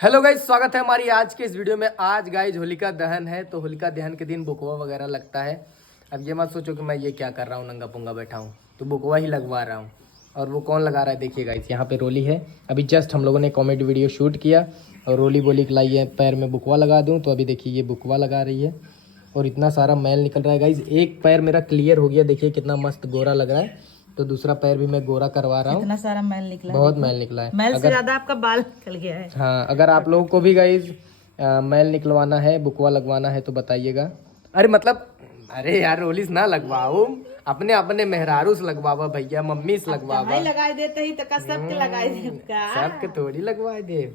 Hello guys, स्वागत है हमारी आज के इस वीडियो में। आज गाइज होलिका दहन है, तो होलिका दहन के दिन बुकवा वगैरह लगता है। अब ये मत सोचो कि मैं ये क्या कर रहा हूँ, नंगा पुंगा बैठा हूँ, तो बुकवा ही लगवा रहा हूँ। और वो कौन लगा रहा है देखिए गाइज, यहाँ पे रोली है। अभी जस्ट हम लोगों ने कॉमेडी वीडियो शूट किया और रोली बोली कि लाई है पैर में बुकवा लगा दूँ, तो अभी देखिए ये बुकवा लगा रही है और इतना सारा मैल निकल रहा है गाइज। एक पैर मेरा क्लियर हो गया, देखिए कितना मस्त गोरा लग रहा है। तो दूसरा पैर भी मैं गोरा करवा रहा हूँ। इतना सारा मैल निकला, बहुत मैल निकला है। मैल से ज्यादा आपका बाल निकल गया है। हाँ, अगर आप लोगों को भी गाइज मैल निकलवाना है, बुकवा लगवाना है तो बताइएगा। अरे मतलब, अरे यार रोलिस ना लगवाओ, अपने अपने मेहरारू से लगवावा भैया, मम्मी से लगवावा। लगाए देते ही तो का सबके लगाए देता, सबके थोड़ी लगवाए दे।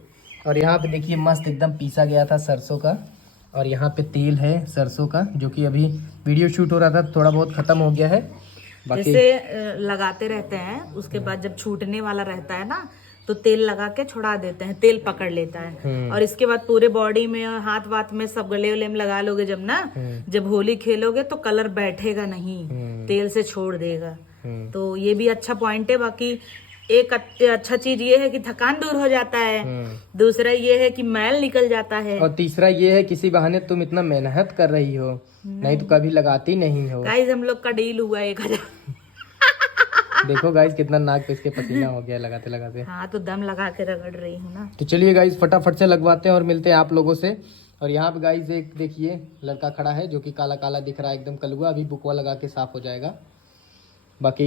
और यहाँ पे देखिए मस्त एकदम पीसा गया था सरसों का, और यहाँ पे तेल है सरसों का, जो कि अभी वीडियो शूट हो रहा था, थोड़ा बहुत खत्म हो गया है। जैसे लगाते रहते हैं, उसके बाद जब छूटने वाला रहता है ना, तो तेल लगा के छुड़ा देते हैं, तेल पकड़ लेता है। और इसके बाद पूरे बॉडी में, हाथ वाथ में सब गले वले में लगा लोगे जब ना, जब होली खेलोगे तो कलर बैठेगा नहीं, तेल से छोड़ देगा। तो ये भी अच्छा पॉइंट है। बाकी एक अच्छा चीज ये है कि थकान दूर हो जाता है, दूसरा ये है कि मैल निकल जाता है, और तीसरा ये है किसी बहाने तुम इतना मेहनत कर रही हो, नहीं तो कभी लगाती नहीं हो। गाइस हम लोग का डील हुआ 1000। देखो गाइस कितना नाक पे इसके पसीना हो गया लगाते लगाते। हाँ तो दम लगा के रगड़ रही हूँ ना। तो चलिए गाइस फटाफट से लगवाते हैं और मिलते हैं आप लोगों से। और यहाँ पे गाइस एक देखिए लड़का खड़ा है जो कि काला काला दिख रहा है, एकदम कलुआ। अभी बुकवा लगा के साफ हो जाएगा। बाकी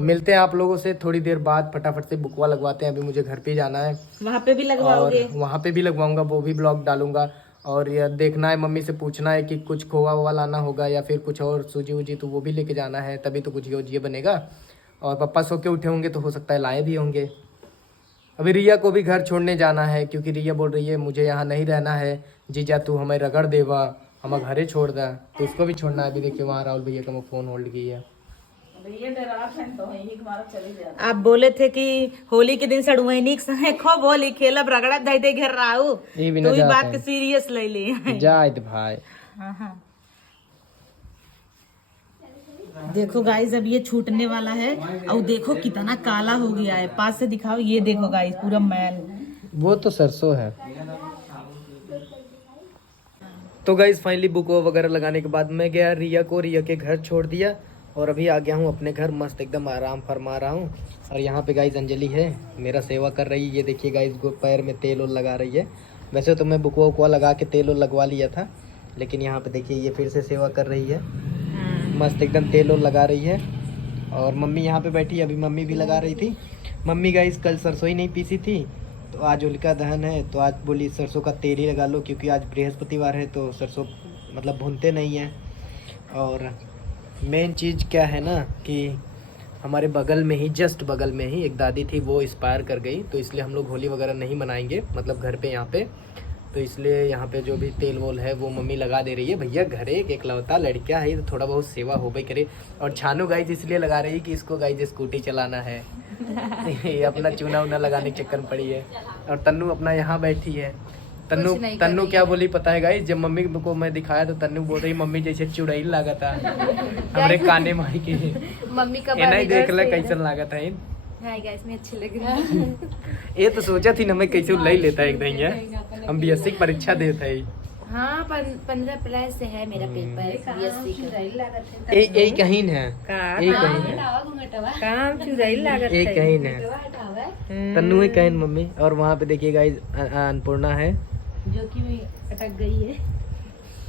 मिलते हैं आप लोगों से थोड़ी देर बाद, फटाफट से बुकवा लगवाते हैं। अभी मुझे घर पे जाना है, वहाँ पे भी लगवाओगे? वहाँ पे भी लगवाऊंगा, वो भी ब्लॉग डालूंगा। और ये देखना है, मम्मी से पूछना है कि कुछ खोवा वोवा लाना होगा या फिर कुछ और सूजी वूजी, तो वो भी लेके जाना है, तभी तो कुछ ये बनेगा। और पापा सो के उठे होंगे तो हो सकता है लाए भी होंगे। अभी रिया को भी घर छोड़ने जाना है, क्योंकि रिया बोल रही है मुझे यहाँ नहीं रहना है, जीजा तू हमें रगड़ देवा, हम घरे छोड़ दा, तो उसको भी छोड़ना है। अभी देखिए वहाँ राहुल भैया का वो फोन होल्ड की है। आप बोले थे कि होली के दिन सड़ुआनी खूब होली खेलब, रगड़ा दे दे घेर राहू, तो ये बात के सीरियस ले ले जायद भाई। देखो गाइस अब ये छूटने वाला है, और देखो कितना काला हो गया है। पास से दिखाओ, ये देखो गाइस पूरा मैल। वो तो सरसों है। तो गाइस फाइनली बुक वगैरह लगाने के बाद मैं गया रिया के घर छोड़ दिया, और अभी आ गया हूँ अपने घर, मस्त एकदम आराम फरमा रहा हूँ। और यहाँ पे गाइस अंजलि है, मेरा सेवा कर रही है। ये देखिए गाइस पैर में तेल और लगा रही है। वैसे तो मैं बुकवा उकवा लगा के तेल और लगवा लिया था, लेकिन यहाँ पे देखिए ये फिर से सेवा कर रही है, मस्त एकदम तेल और लगा रही है। और मम्मी यहाँ पे बैठी, अभी मम्मी भी लगा रही थी। मम्मी गाइस कल सरसों ही नहीं पीसी थी, तो आज होलिका दहन है, तो आज बोली सरसों का तेल ही लगा लो, क्योंकि आज बृहस्पतिवार है तो सरसों मतलब भूनते नहीं हैं। और मेन चीज़ क्या है ना कि हमारे बगल में ही, जस्ट बगल में ही एक दादी थी, वो एक्सपायर कर गई, तो इसलिए हम लोग होली वगैरह नहीं मनाएंगे, मतलब घर पे यहाँ पे। तो इसलिए यहाँ पे जो भी तेल वोल है वो मम्मी लगा दे रही है। भैया घर एक इकलौता लड़कियाँ है, तो थोड़ा बहुत सेवा हो भाई करे। और छानू गाइज इसलिए लगा रही है कि इसको गाइज स्कूटी चलाना है। ये अपना चूना उना लगाने के चक्कर में पड़ी है। और तन्नू अपना यहाँ बैठी है। तन्नू क्या बोली पता है गाइज, जब मम्मी को मैं दिखाया तो तन्नू बोल रही मम्मी जैसे चुड़ैल लागत है हमरे काने माई के। मम्मी का नहीं देख ले कैसन लागत है। हाय गाइस, मैं अच्छी लग रही है। ये तो सोचा थी ना मैं कैसे ले लेता है एकदम ये, हम बीएससी की परीक्षा देते हैं। हाँ 15 अप्रैल से है मेरा पेपर बीएससी का। यही कहीं है, यही कहीं है, काम चुड़ैल लागत है, यही कहीं है, तन्नू ही कहीं मम्मी। और वहाँ पे देखिए गाइस अन्नपूर्णा है जो कि अटक गई है।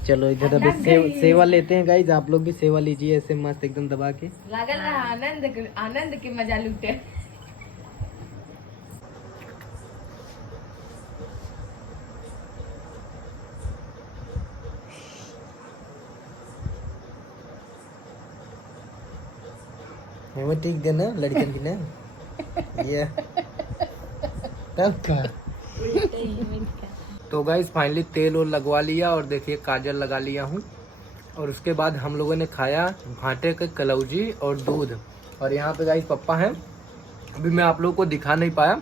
चलो इधर अभी सेवा लेते हैं गाइस, आप लोग भी सेवा लीजिए ऐसे मस्त एकदम दबा के। लागल रहा, आनंद के मजा लूटे। हमें ठीक देना लड़कियों की ना ये तब का। तो गाइस फाइनली तेल और लगवा लिया, और देखिए काजल लगा लिया हूँ। और उसके बाद हम लोगों ने खाया भाटे के कलौजी और दूध। और यहाँ पे गाइस पप्पा हैं, अभी मैं आप लोगों को दिखा नहीं पाया।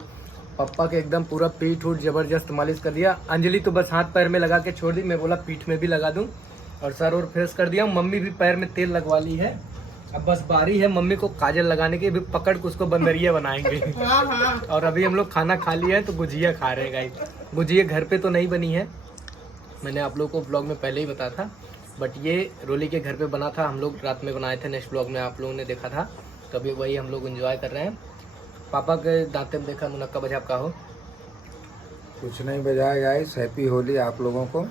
पप्पा के एकदम पूरा पीठ उठ जबरदस्त मालिश कर दिया। अंजलि तो बस हाथ पैर में लगा के छोड़ दी, मैं बोला पीठ में भी लगा दूं। और सर और फ्रेश कर दिया। मम्मी भी पैर में तेल लगवा ली है, अब बस बारी है मम्मी को काजल लगाने की। अभी पकड़ के उसको बंदरिया बनाएंगे। और अभी हम लोग खाना खा लिया है तो गुजिया खा रहे हैं गाइस। गुजिया घर पे तो नहीं बनी है, मैंने आप लोगों को ब्लॉग में पहले ही बताया था, बट ये रोली के घर पे बना था। हम लोग रात में बनाए थे, नेक्स्ट ब्लॉग में आप लोगों ने देखा था, तो अभी वही हम लोग एंजॉय कर रहे हैं। पापा के दांते में देखा मुनक्का बजा का हो। कुछ नहीं बजाए गाइस, हैप्पी होली आप लोगों को,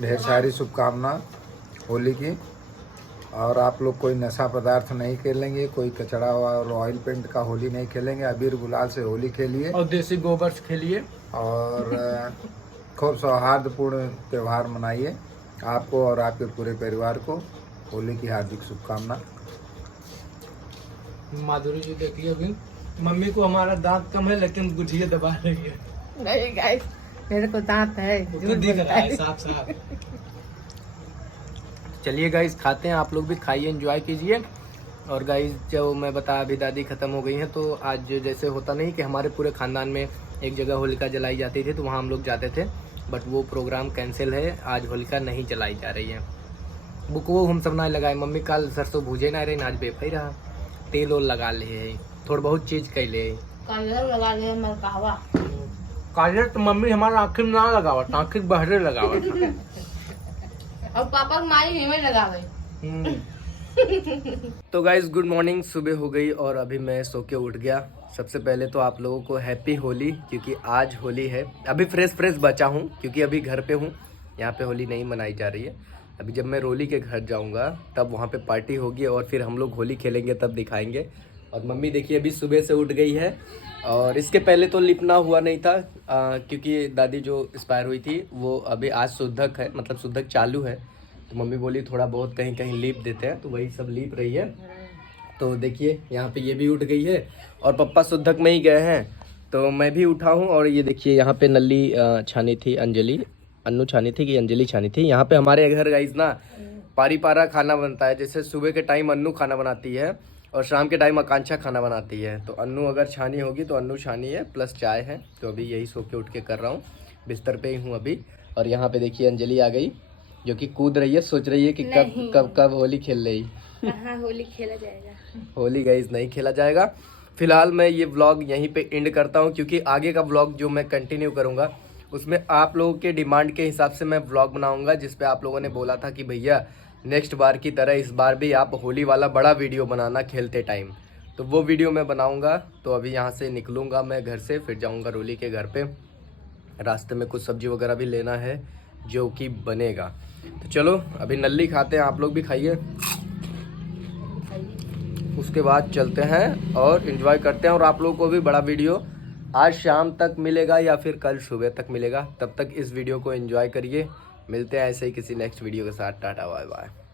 ढेर सारी शुभकामना होली की। और आप लोग कोई नशा पदार्थ नहीं खेलेंगे, कोई कचड़ा और ऑयल पेंट का होली नहीं खेलेंगे, अबीर गुलाल से होली खेलिए और देसी गोबर से खेलिए और खूब सौहार्दपूर्ण त्यौहार मनाइए। आपको और आपके पूरे परिवार को होली की हार्दिक शुभकामना। माधुरी जी देखिए, अभी मम्मी को हमारा दांत कम है लेकिन गुजिया दबा रही है। नहीं गाइस, मेरे को दांत है, तो दिख रहा है साफ साफ। चलिए गाइस खाते हैं, आप लोग भी खाइए, एंजॉय कीजिए। और गाइस जो मैं बताया अभी दादी खत्म हो गई हैं, तो आज जैसे होता नहीं कि हमारे पूरे खानदान में एक जगह होलिका जलाई जाती थी, तो वहाँ हम लोग जाते थे, बट वो प्रोग्राम कैंसिल है। आज होलिका नहीं जलाई जा रही है। बुक वो हम सब ना लगाए, मम्मी कल सरसों भूजे ना रही, आज बेफाई रहा, तेल ओल लगा ले, थोड़ा बहुत चीज कैले कलर लगा ले मरकावा। काजल तो मम्मी हमारा आखिर में ना लगावत, आखिर बहरे लगावत। और पापा माई हिमे लगा गई। तो गाइज गुड मॉर्निंग, सुबह हो गई और अभी मैं सो के उठ गया। सबसे पहले तो आप लोगों को हैप्पी होली, क्योंकि आज होली है। अभी फ्रेश बचा हूँ क्योंकि अभी घर पे हूँ, यहाँ पे होली नहीं मनाई जा रही है। अभी जब मैं रोली के घर जाऊँगा तब वहाँ पे पार्टी होगी और फिर हम लोग होली खेलेंगे, तब दिखाएंगे। और मम्मी देखिए अभी सुबह से उठ गई है, और इसके पहले तो लिपना हुआ नहीं था क्योंकि दादी जो एक्सपायर हुई थी वो अभी आज शुद्धक है, मतलब शुद्धक चालू है, तो मम्मी बोली थोड़ा बहुत कहीं कहीं लीप देते हैं, तो वही सब लीप रही है। तो देखिए यहाँ पे ये भी उठ गई है और पप्पा शुद्धक में ही गए हैं, तो मैं भी उठा हूँ। और ये देखिए यहाँ पे नल्ली छानी थी, अंजलि अन्नू छानी थी कि अंजलि छानी थी। यहाँ पे हमारे घर गाइस ना पारी पारा खाना बनता है, जैसे सुबह के टाइम अन्नू खाना बनाती है और शाम के टाइम आकांक्षा खाना बनाती है। तो अन्नू अगर छानी होगी तो अन्नू छानी है, प्लस चाय है। तो अभी यही सो के उठ के कर रहा हूँ, बिस्तर पे ही हूँ अभी। और यहाँ पे देखिए अंजलि आ गई जो कि कूद रही है, सोच रही है कि कब होली खेल रही। कहाँ होली खेला जाएगा। होली गाइस नहीं खेला जाएगा। फिलहाल मैं ये व्लॉग यहीं पे एंड करता हूँ, क्योंकि आगे का व्लॉग जो मैं कंटिन्यू करूँगा उसमें आप लोगों के डिमांड के हिसाब से मैं व्लॉग बनाऊँगा, जिसपे आप लोगों ने बोला था कि भैया नेक्स्ट बार की तरह इस बार भी आप होली वाला बड़ा वीडियो बनाना खेलते टाइम, तो वो वीडियो मैं बनाऊँगा। तो अभी यहाँ से निकलूँगा मैं घर से, फिर जाऊँगा रोली के घर पे। रास्ते में कुछ सब्जी वगैरह भी लेना है जो कि बनेगा। तो चलो अभी नल्ली खाते हैं, आप लोग भी खाइए, उसके बाद चलते हैं और एंजॉय करते हैं। और आप लोगों को भी बड़ा वीडियो आज शाम तक मिलेगा या फिर कल सुबह तक मिलेगा, तब तक इस वीडियो को एंजॉय करिए। मिलते हैं ऐसे ही किसी नेक्स्ट वीडियो के साथ। Tata bye bye.